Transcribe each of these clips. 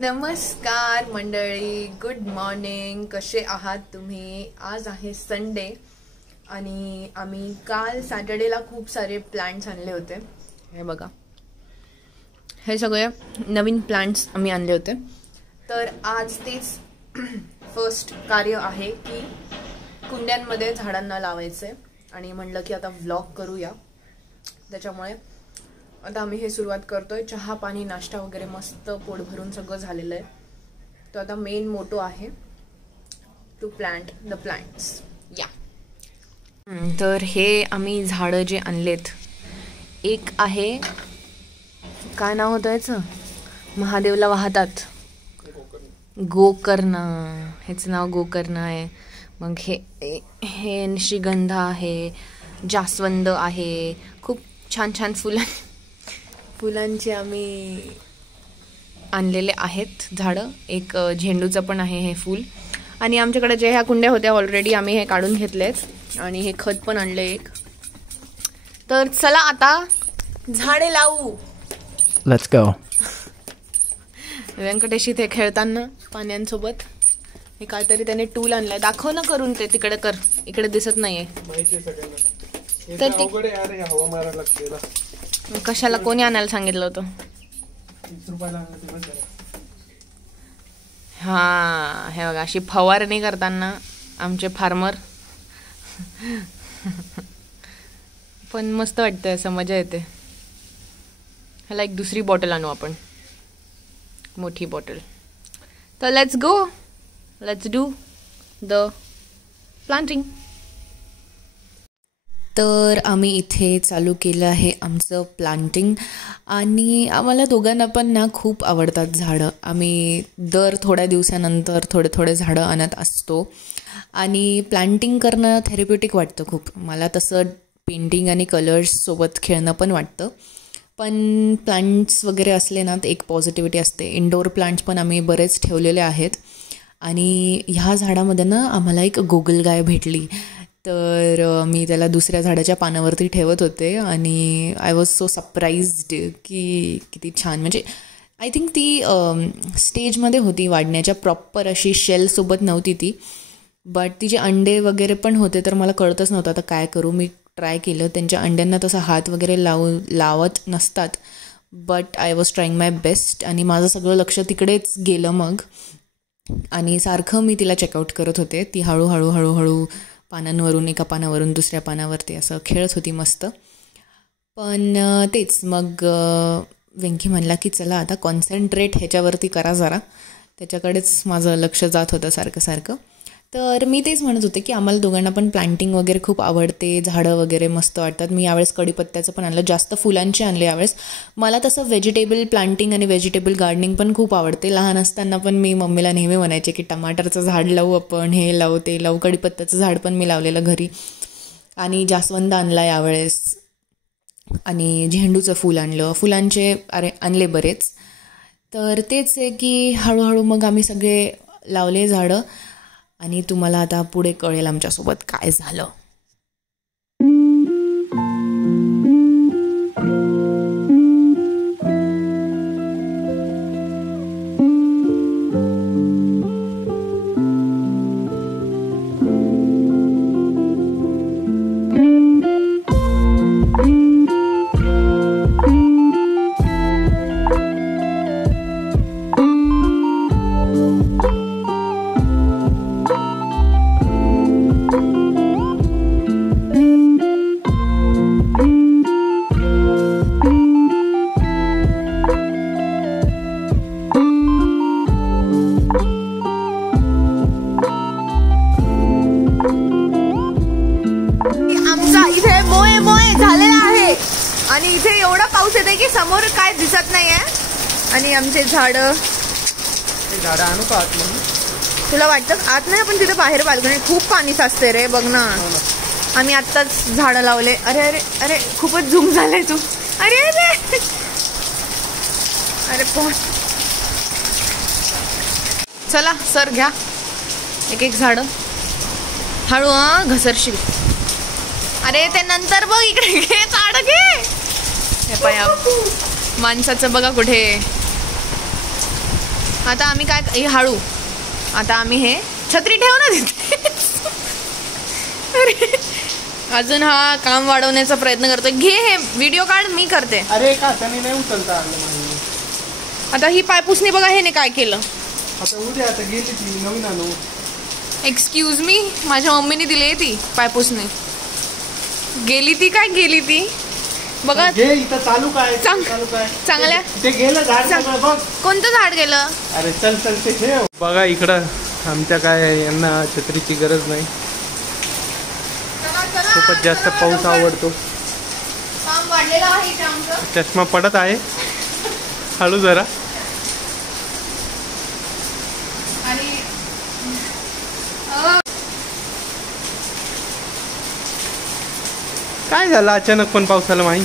नमस्कार मंडळी, good morning. कसे आहात तुम्ही? आज आहे संडे आणि आम्ही काल सॅटर्डेला खूप सारे प्लांट्स आणले होते. हे बघा, हे सगळे नवीन प्लांट्स आम्ही आणले होते. तर आज तेच फर्स्ट कार्य आहे की कुंड्यांमध्ये झाडांना लावायचे आणि म्हणलं की आता व्लॉग करूया. त्याच्यामुळे आता आम्ही हे सुरुवात करतोय. चहा पाणी नाश्ता वगैरे मस्त पोट भरून सगळं झालेलं आहे. तो आता मेन मोटो आहे टू प्लांट द प्लांट्स. या तर हे आम्ही झाडं जे आणलेत, एक आहे, काय नाव होतं याचं, महादेवला वाहतात, गोकर्ण. ह्याचं नाव गोकर्ण आहे. मग हे निशिगंधा आहे, जास्वंद आहे. खूप छान छान फुलांचे आम्ही आणलेले आहेत झाडं. एक झेंडूचं पण आहे हे फूल. आणि आमच्याकडे जे ह्या कुंड्या होत्या ऑलरेडी आम्ही हे काढून घेतलेत आणि हे खत पण आणलं एक. तर चला आता झाडे लावू. Let's go. व्यंकटेश इथे खेळताना पाण्यांसोबत हे काहीतरी त्याने टूल आणलाय. दाखव ना करून ते. तिकडे कर, इकडे दिसत नाहीये. तर कशाला कोणी आणायला सांगितलं होतं? हा, हे बघा, अशी फवारणी करताना आमचे फार्मर. पण मस्त वाटतंय, असं मजा येते. ह्याला एक दुसरी बॉटल आणू आपण, मोठी बॉटल. तर let's go, let's do the planting. तर आम्ही इथे चालू केलं आहे आमचं प्लांटिंग. आणि आम्हाला दोघांना पण ना खूप आवडतात झाडं. आम्ही दर थोड्या दिवसानंतर थोडे झाडं आणत असतो. आणि प्लांटिंग करणं थेरप्युटिक वाटतं खूप. मला तसं पेंटिंग आणि कलर्ससोबत खेळणं पण वाटतं. पण प्लांट्स वगैरे असले ना तर एक पॉझिटिव्हिटी असते. इंडोर प्लांट्स पण आम्ही बरेच ठेवलेले आहेत. आणि ह्या झाडामध्ये ना आम्हाला एक गोगलगाय भेटली. तर मी त्याला दुसऱ्या झाडाच्या पानावरती ठेवत होते आणि आय वॉज सो सरप्राईज्ड की किती छान. म्हणजे आय थिंक ती स्टेजमध्ये होती वाढण्याच्या, प्रॉपर अशी शेलसोबत नव्हती ती. बट तिचे अंडे वगैरे पण होते. तर मला कळतच नव्हतं आता काय करू. मी ट्राय केलं. त्यांच्या अंड्यांना तसं हात वगैरे लावत नसतात. But I was trying my best. आणि माझं सगळं लक्ष तिकडेच गेलं मग. आणि सारखं मी तिला चेकआउट करत होते. ती हळूहळू पानांवरून, एका पानावरून दुसऱ्या पानावरती असं खेळत होती मस्त. पण तेच मग वेंकी म्हणला की चला आता कॉन्सन्ट्रेट ह्याच्यावरती करा जरा. त्याच्याकडेच माझं लक्ष जात होतं सारखं. तर मी तेच म्हणत होते की आम्हाला दोघांना पण प्लांटिंग वगैरे खूप आवडते. झाडं वगैरे मस्त वाटतात. मी यावेळेस कढीपत्त्याचं पण आणलं, जास्त फुलांचे आणले यावेळेस. मला तसं व्हेजिटेबल प्लांटिंग आणि व्हेजिटेबल गार्डनिंग पण खूप आवडते. लहान असताना पण मी मम्मीला नेहमी म्हणायचे की टमाटरचं झाड लावू आपण, हे लावू ते लावू. कढीपत्त्याचं झाड पण मी लावलेलं घरी. आणि जास्वंद आणला यावेळेस. आणि झेंडूचं फूल आणलं. फुलांचे आणले बरेच. तर तेच आहे की हळूहळू मग आम्ही सगळे लावले झाडं. आणि तुम्हाला आता पुढे कळेल आमच्यासोबत काय झालं. आणि इथे एवढा पाऊस येते की समोर काय दिसत नाहीये. आणि आमचे झाड आणू का आतमध्ये? तुला वाटतं आत नाही, पण तिथे बाहेर बाल्कनी खूप पाणी साचते रे. बघ ना, आम्ही आत्ताच झाडं लावले. अरे अरे अरे खूपच झूम झाले तू. अरे अरे अरे पण चला सर घ्या एक एक झाड. हळू घसरशील. अरे ते नंतर बघ, इकडे घे झाड घे. हे पाया माणसाचं बघा कुठे. आता आम्ही काय हे हळू आता आम्ही हे छत्री ठेव ना तिथे. अरे अजून हा काम वाढवण्याचा प्रयत्न करतोय. घे हे व्हिडिओ काढ, मी करते. अरे का त्याने नाही उचलता आलं मला. आता ही पायपुसणी बघा हे काय केलं. आता उद्या आता गेली ती नवीन आणू. एक्सक्यूज मी, माझ्या मम्मीने दिली आहे ती पायपुसणी. गेली ती काय गेली ती बघा. इथं चालू काय चालू काय चांगल्या ते गेलं झाड सगळं बघ. कोणतं झाड गेलं. अरे चल चल ते ठेव. बघा इकडं आमच्या काय यांना छत्रीची गरज नाही. खूपच जास्त पाऊस आवडतो. काम वाढलेलं आहे इथे आमचं. चष्मा पडत आहे. हळू जरा. आणि काय झालं अचानक पण पावसाला माही.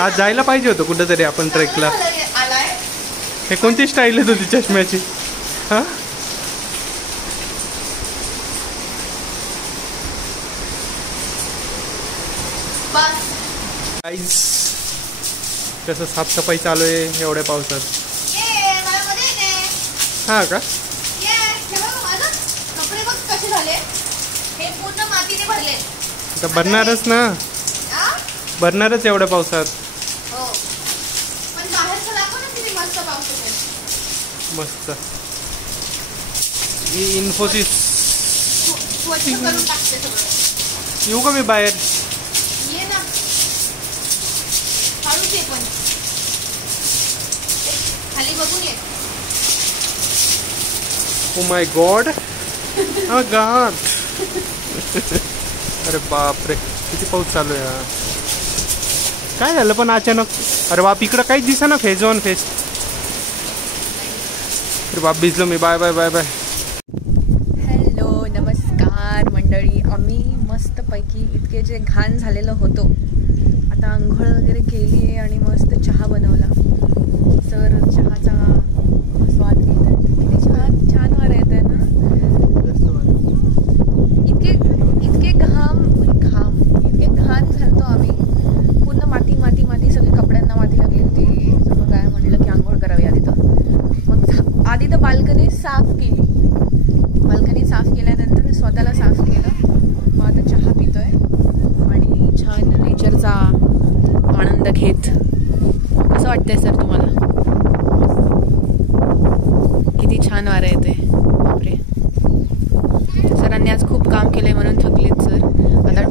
आज जायला पाहिजे होतं कुठंतरी आपण ट्रेकला. हे कोणती स्टाईल आहे तुझी चष्म्याची. हा गाईज कसं साफसफाई चालू आहे एवढ्या पावसात. हा का कपडे बघ कसे झाले. हे पूर्ण मातीने भरले. आता भरणारच ना. भरणारच एवढ्या पावसात. हो पण बाहेरचं दाखव ना किती मस्त पाऊस आहे. मस्त. ही इन्फोसिस स्वच्छ करून टाकते सगळं. येऊ का मी बाहेर. ये ना हळूच ये पण खाली बघून ये. Oh my God. हा गॉड. अरे बापरे किती पाऊस चालू आहे. काय झालं पण अचानक. अरे बाप इकडं काहीच दिसा ना. Phase 1 phase. अरे बाप भिजलो मी. Bye bye bye bye. Hello नमस्कार मंडळी. आम्ही मस्तपैकी इतके जे घाण झालेलं होतो आता आंघोळ वगैरे केली आहे आणि मस्त चहा बनवला. सर चहाचा स्वाद घेत आहेत. किती छान छान वार येत आहे ना. इतके इतके घाण झालतो आम्ही. पूर्ण माती माती माती सगळी कपड्यांना माती लागली होती. सगळं काय म्हणलं की आंघोळ करावी आधी तर. मग आधी तर बाल्कनी साफ केली. बाल्कनी साफ केल्यानंतर स्वतःला साफ केलं. मग आता चहा पितोय आणि छान नेचरचा आनंद घेत. कसं वाटतंय सर तुम्हाला. किती छान वारं येते. बापरे सरांनी आज खूप काम केलंय म्हणून थकलेत सर. आता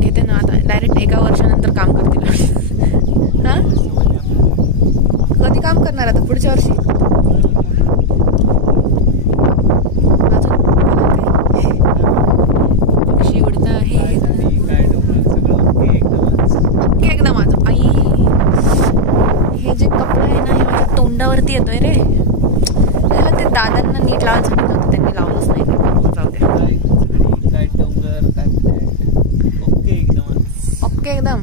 घेते ना. आता डायरेक्ट एका वर्षानंतर काम करतील. हां कधी काम करणार आता पुढच्या वर्षी. कशी उडतं आहे एकदम. माझं आई हे जे कपडे आहे ना हे माझ्या तोंडावरती येतोय रे. त्याला ते दादांना नीट लावायचं सांगितलं होतं त्यांनी लावलंच नाही. जाऊ द्या. ओके एकदम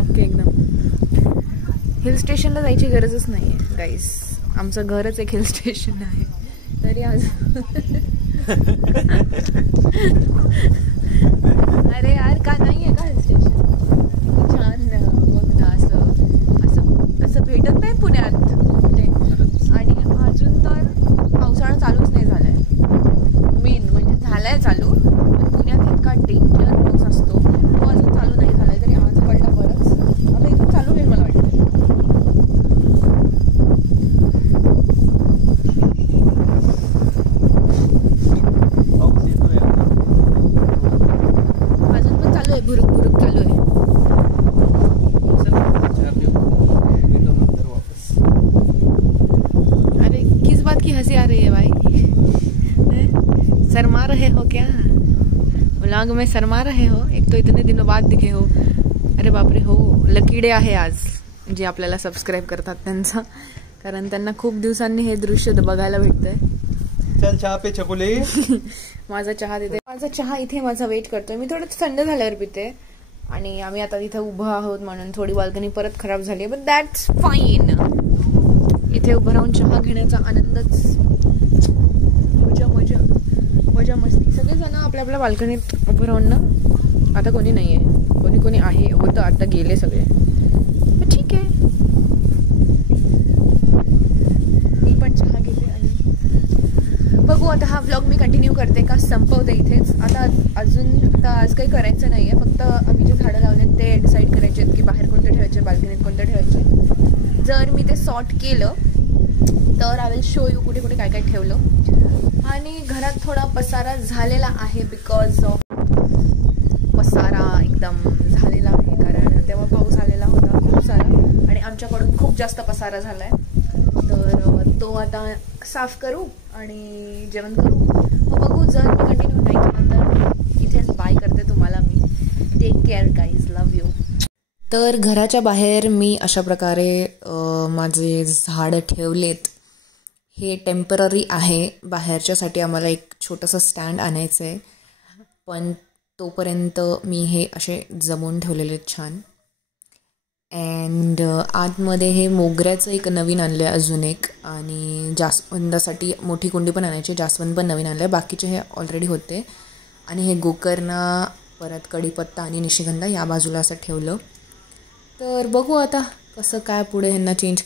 ओके एकदम. हिल स्टेशनला जायची गरजच नाही आहे गाईस. आमचं घरच एक हिल स्टेशन आहे तरी आज. अरे यार का नाही आहे का हिल स्टेशन. किती छान बघ ना. असं भेटत नाही पुण्यात कुठे. आणि अजून तर पावसाळा चालूच नाही झालाय. मेन म्हणजे झालाय चालू पण पुण्यात इतका डेंजर पाऊस असतो तो अजून चालू नाही झालाय. तरी आज पडला बरंच. आता इथून चालू होईल मला वाटतं. अजून पण चालू आहे. भुरुक भुरुक चालू आहे. अरे किस बात की हंसी आ रही है भाई. शर्मा रहे हो क्या. व्लॉग में शर्मा रहे हो. एक तो इतने दिनों बाद दिखे हो. अरे बापरे हो. लकीडे आहे आज जे आपल्याला सबस्क्राईब करतात त्यांचा. कारण त्यांना खूप दिवसांनी हे दृश्य बघायला भेटतंय. चल चहा पे छकुली. माझा चहा देते. माझा चहा इथे माझा वेट करतोय. मी थोडं थंड झाल्यावर पिते. आणि आम्ही आता इथे उभं आहोत म्हणून थोडी बाल्कनी परत खराब झाली आहे. But that's fine. इथे उभं राहून चहा घेण्याचा आनंदच मजा मजा मजा मस्ती. सगळेजण आपल्या आपल्या बाल्कनीत उभं राहून ना. आता कोणी नाही आहे. कोणी आहे होतं आता गेले सगळे. ठीक आहे. आता हा व्लॉग मी कंटिन्यू करते का संपवते इथेच. आता आज काही करायचं नाही आहे, फक्त आम्ही जे झाडं लावलेत ते डिसाईड करायचे आहेत की बाहेर कोणते ठेवायचे, बाल्कनीत कोणते ठेवायचे. जर मी ते सॉर्ट केलं तर आय विल शो यू कुठे कुठे काय काय ठेवलं. आणि घरात थोडा पसारा झालेला आहे बिकॉज ऑफ पसारा एकदम झालेला आहे कारण तेव्हा पाऊस आलेला होता खूप सारा आणि आमच्याकडून खूप जास्त पसारा झाला आहे. तर तो आता साफ करू आणि जेवण करू. मग बघू जर मी कंटिन्यू नाही केलं तर इथेच बाय करते तुम्हाला मी. Take care guys, love you. तर घराच्या बाहेर मी अशा प्रकारे माझे झाड ठेवलेत. हे टेम्पररी आहे, बाहेरच्यासाठी आम्हाला एक छोटंसं स्टँड आणायचं आहे, पण तोपर्यंत मी हे असे जमवून ठेवलेले छान. अँड आतमध्ये हे मोगऱ्याचं एक नवीन आणलं आहे अजून एक, आणि जास्वंदासाठी मोठी कुंडी पण आणायची, जास्वंद पण नवीन आणलं आहे, बाकीचे हे ऑलरेडी होते. आणि हे गोकर्णा, परत कढीपत्ता आणि निशिगंधा या बाजूला असं ठेवलं. तर बघू आता कसं काय पुढे ह्यांना चेंज